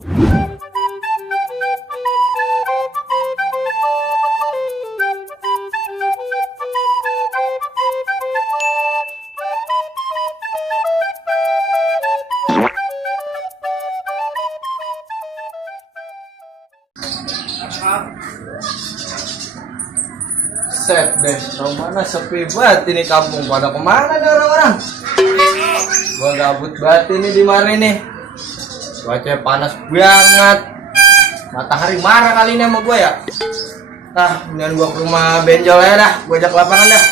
Set deh, mana sepi banget ini kampung. Pada kemana nih orang-orang? Gua gabut banget ini di mari nih. Cuaca panas banget. Matahari marah kali ini sama gua ya. Nah, kemudian gua ke rumah benjol ya dah. Gua ajak lapangan dah.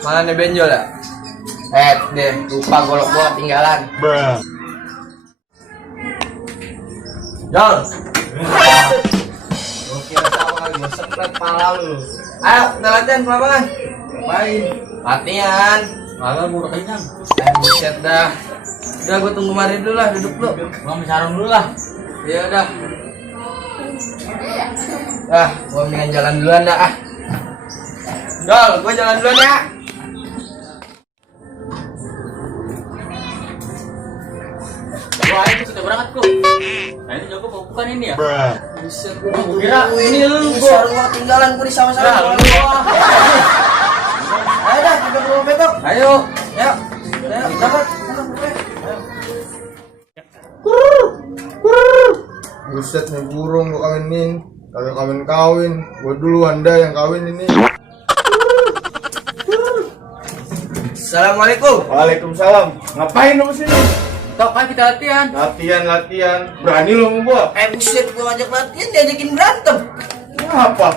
Mana nih benjol ya? Deh, lupa golok gua ketinggalan. Jol. Oke, sama kali gua sekret pala lu. Ayo, kita latihan ke lapangan. Ngapain? Latihan. Malah gua udah kenyang. Buset dah. Udah gua tunggu mari dulu lah, duduk dulu. Gua ambil sarung dulu lah. Iya dah. Gua mendingan jalan duluan dah ah. Dol, gua jalan duluan ya. Wah, itu sudah berangkat kok. Nah, itu jago mau bukan ini ya? Buset, gua kira ini lu gua. Sarung ketinggalan gua di sama-sama. Ayo dah, kita ke rumah besok. Ayo. Ya. Ayo, dapat. Buset nih burung gua kawinin. Kawin. Gua duluan dah yang kawin ini. Assalamualaikum. Waalaikumsalam. Ngapain lu sini? Tok kan kita latihan. Latihan. Berani lu sama gua? Buset, gua ngajak latihan diajakin berantem. Apa?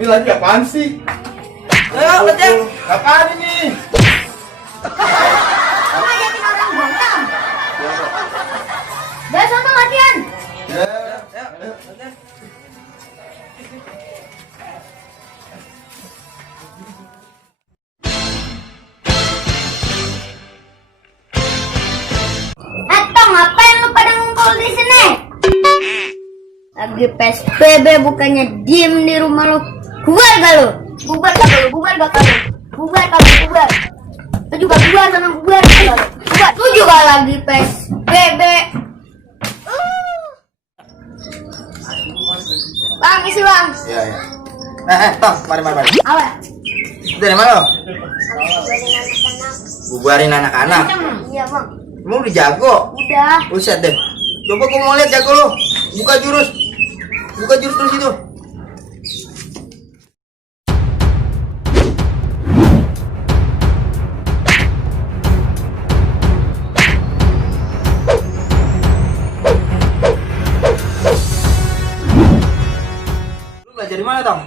Ini lagi apaan sih? Ayo, latihan. Apaan ini? Kamu ngajakin orang berantem. Udah sana latihan. Ya. Latihan. Atau ngapain lu pada ngumpul di sini? Lagi PSBB bukannya diem di rumah lu. Bubar gak lu? Bubar gak lu? Bubar. Lu juga bubar sama bubar gak lu? Bubar. Lu juga lagi PSBB. Bang, isi bang. Iya. Tong, mari. Apa? Dari mana lo? Bubarin anak-anak. Bubarin anak-anak. Iya bang. Emang udah jago? Udah. Buset deh. Coba gua mau lihat jago lo. Buka jurus terus itu. Lu belajar di mana, Tong?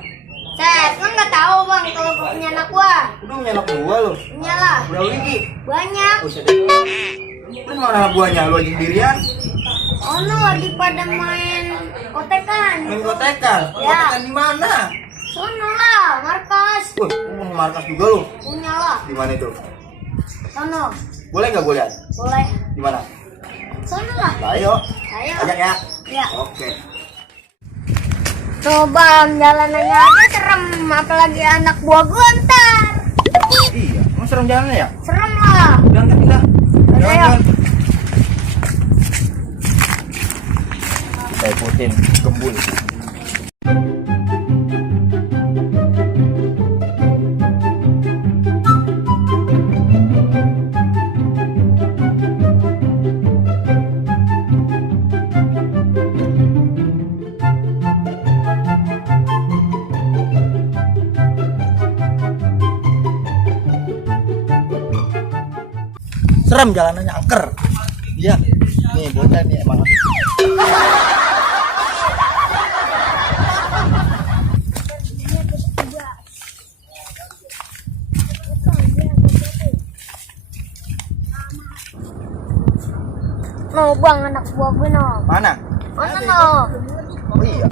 Saya kan nggak tahu bang kalau gua punya anak gua. Udah punya anak gua lo. Punya lah. Berapa biji? Banyak. Buset deh. Lu mana anak buahnya? Lu aja sendirian? Oh no, lagi pada main kotekan. Main kotekan? Ya. Kotekan di mana? Sono lah, markas. Lu mau markas juga lu? Punya lah. Di mana itu? Sono. Boleh nggak gue lihat? Boleh. Di mana? Sono lah. Lah, ayo. Ayo. Ajak ya. Ya. Oke. Coba jalanannya aja serem, apalagi anak buah gua ntar. Iya, mau serem jalannya ya? Serem lah. Jangan pindah. Ayo. Saya ikutin gembul. Serem jalanannya angker. Iya. Nih bocah nih emang. No bang, anak buah gue no. Mana? Mana no? Oh iya.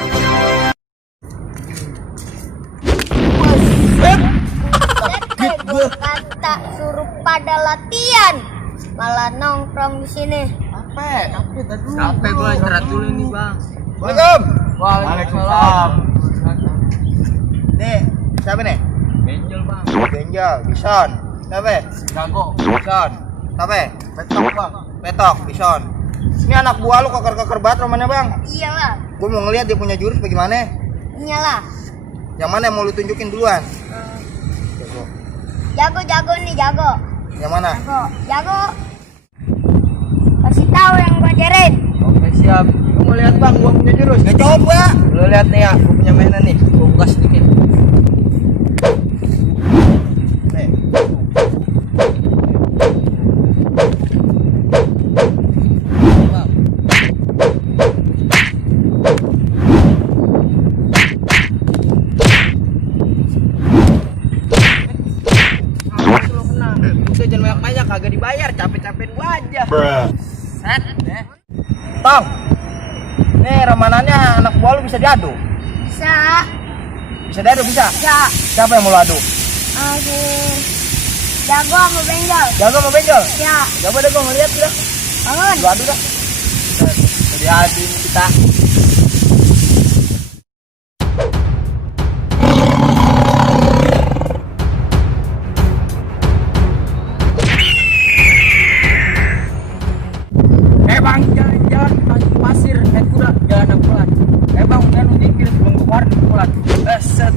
Gue kata suruh pada latihan, malah nongkrong di sini. Capek gua istirahat dulu ini, Bang. Waalaikumsalam. Waalaikumsalam. Nih, siapa nih? Benjol, Bang. Benjol, Bison. Siapa? Jago. Bison. Siapa? Petok, Bang. Petok, Bison. Ini anak buah lu kakar-kakar banget romannya bang. Iyalah. Gue mau ngeliat dia punya jurus bagaimana. Iyalah. Yang mana yang mau lu tunjukin duluan? Jago nih, jago. Yang mana? Jago. Kasih tahu yang gua ajarin. Oke siap. Lu mau lihat bang, gua punya jurus. Ya coba. Lu lihat nih ya, gua punya mainan nih. Gua buka sedikit. Nih. Udah jangan banyak-banyak, kagak dibayar, capek-capekin gua aja. Set, Tong. Nih ramanannya anak buah lu bisa diadu. Bisa. Bisa diadu bisa. Bisa. Siapa yang mau lu adu? Jago sama benjol. Jago mau benjol. Ya. Coba deh gua ngeliat dah. Bangun. Lu adu dah. jadi adi nih kita. Bang, jalan maju pasir, naik kuda, jangan pukulan. Bang, udah lu nyingkir sebelum gua keluar pukulan. Set,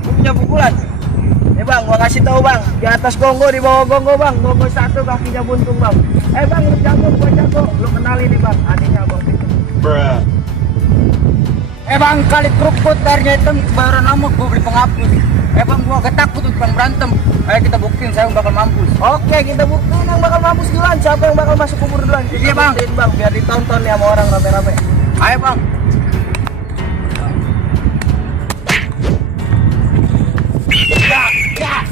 gua punya pukulan. Bang, gua kasih tahu bang, di atas gonggo, di bawah gonggo bang, gonggo satu kakinya buntung bang. Bang, lu jago, gua jago, lu kenalin nih bang, adiknya bang. Bang, kali keruput airnya hitam, bayaran amuk, gua beli penghapus. Bang, gua gak takut untuk berantem. Ayo kita buktiin saya bakal mampus. Oke, kita buktiin yang bakal mampus duluan. Siapa yang bakal masuk kubur duluan? Iya bang. Bang, biar ditonton ya sama orang rame-rame. Ayo bang. Ya.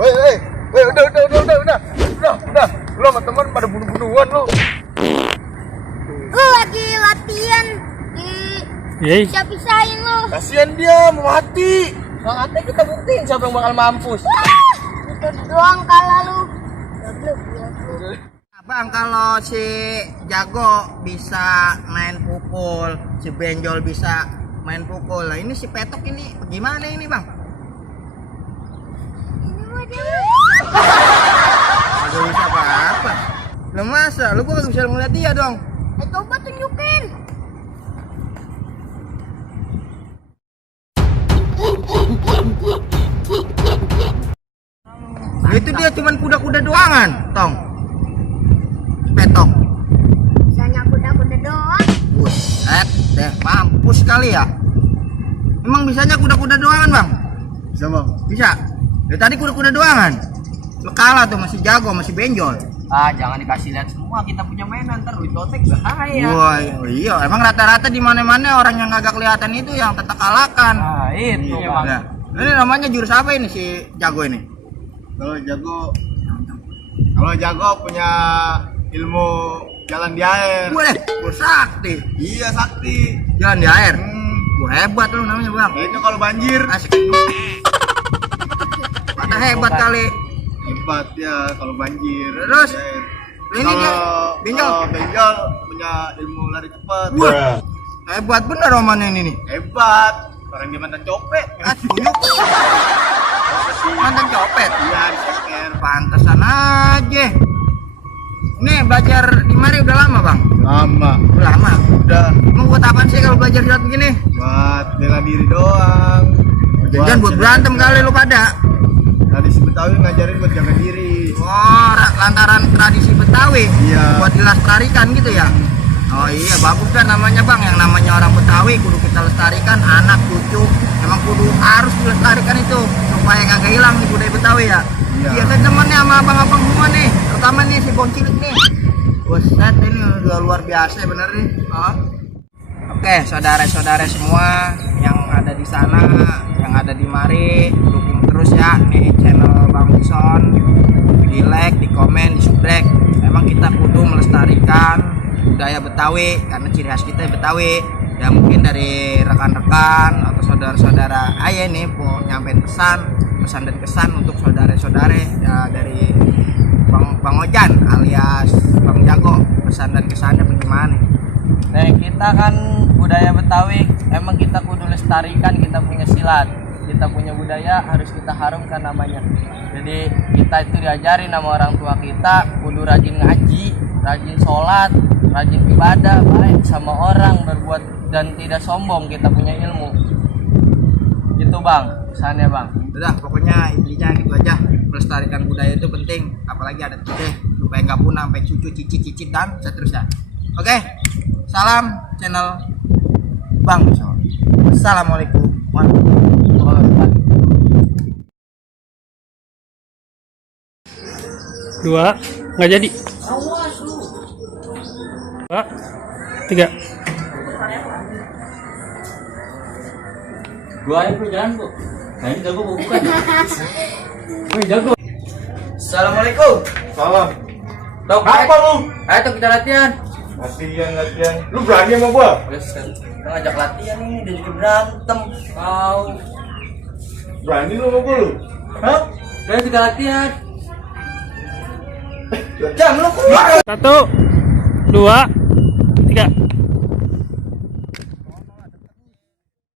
Woi, udah. Lu sama teman pada bunuh-bunuhan lu. Gua lagi latihan di pisah-pisahin lu. Kasihan dia mau mati. Saatnya kita buktiin siapa yang bakal mampus. Itu doang kalah lu. Goblok. Bang, kalau si Jago bisa main pukul, si Benjol bisa main pukul. Lah ini si Petok ini gimana ini, Bang? Ini mah dia. Agak bisa apa-apa. Lah masa? Lu gua gak bisa ngeliat dia dong. Coba tunjukin. Nah, itu dia cuman kuda-kuda doangan, Tong. Petok. Bisanya kuda-kuda doang. Buset, deh mampus kali ya. Emang bisanya kuda-kuda doangan, Bang? Bisa bang. Bisa. Dari tadi kuda-kuda doangan. Lu kalah tuh, masih Jago, masih Benjol. Ah, jangan dikasih lihat semua, kita punya mainan ntar duit lotek bahaya. Wah, iya. Emang rata-rata di mana-mana orang yang agak kelihatan itu yang tetap kalahkan. Nah, itu Iya, bang. Nah, ini namanya jurus apa ini si Jago ini? Kalau jago punya ilmu jalan di air. Boleh, sakti. Iya sakti. Jalan di air. Hmm. Wah, hebat lu namanya, Bang. Ya itu kalau banjir. Asik. Pada hebat kali. Hebat ya kalau banjir. Terus? Di air. Ini dia, Benjol. Kalau Benjol punya ilmu lari cepat. Wah, hebat bener romannya ini nih. Hebat. Orang dia mantan copet. Tuyuk. Mantan copet. Iya di seker. Pantesan aja. Nih belajar di mari udah lama, Bang? Lama. Udah lama. Udah. Emang buat apaan sih kalau belajar silat begini? Buat bela diri doang. Jangan buat berantem kali lu pada. Tradisi Betawi ngajarin buat jaga diri. Oh, lantaran tradisi Betawi. Iya. Buat dilestarikan gitu ya. Oh iya, bagus kan namanya, Bang. Yang namanya orang Betawi kudu kita lestarikan, anak cucu emang kudu harus dilestarikan itu supaya kagak hilang nih budaya Betawi ya. Iya. Iya kan temennya sama abang-abang semua nih. Terutama nih si Boncilik nih. Buset, ini udah luar biasa bener nih. Oh. Oke, saudara-saudara semua yang ada di sana, yang ada di mari, dukung terus ya nih channel Bang Bison. Di like, di komen, di subscribe. Emang kita kudu melestarikan budaya Betawi karena ciri khas kita Betawi. Ya mungkin dari rekan-rekan atau saudara-saudara ayah nih mau nyampein pesan dan kesan untuk saudara-saudara ya, dari Bang Ojan alias Bang Jago, pesan dan kesannya bagaimana? Nah, kita kan budaya Betawi emang kita kudu lestarikan, kita punya silat, kita punya budaya harus kita harumkan namanya. Jadi kita itu diajarin sama orang tua kita kudu rajin ngaji, rajin sholat, rajin ibadah, baik sama orang, berbuat dan tidak sombong, kita punya ilmu. Gitu bang, pesannya bang. Udah, pokoknya intinya gitu aja. Melestarikan budaya itu penting, apalagi ada deh supaya nggak punah sampai cucu, cicit dan seterusnya. Oke, salam channel Bang Misol. Assalamualaikum warahmatullahi wabarakatuh. 2 nggak jadi. 2 3. Gua aja jangan bu. Nah ini jago bukan? Wih jago. Assalamualaikum. Salam. Dok, Apa lu? ayo tuh kita latihan. Latihan. Lu berani sama gua? Kita ngajak latihan nih, dia juga berantem. Kau. Berani lu sama gua lu? Hah? Ayo kita latihan. Jam lu. 1 2 3.